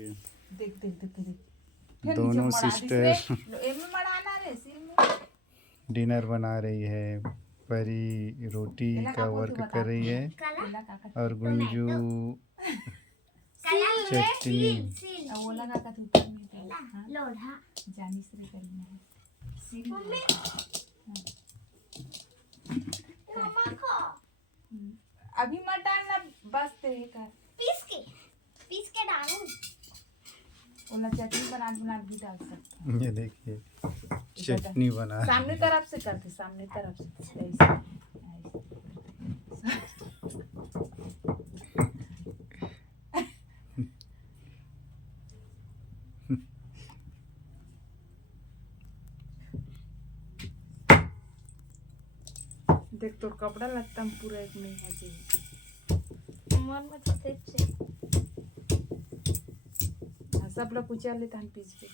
देख देख देख देख फिर दोनों नीचे मड़ा सिस्टर एमे मड़ाना रे सिर में डिनर बना रही है। परी रोटी का वर्क कर रही है एला काका और गुंजू चटनी। ओला काका तू ऊपर में हां लोढ़ा जानी से करना है सिर मम्मी मम्मा को अभी मत डालना बस ते कर पीस के डालूं ओला चटनी बना भी डाल सकता। ये देखिए चटनी बना सामने तरफ से करते सामने तरफ से ऐसे देख तो कपड़ा लगता है पूरा एक नहीं है जी मन में तो देख से सब लोग पूछा लेते हैं पीस पे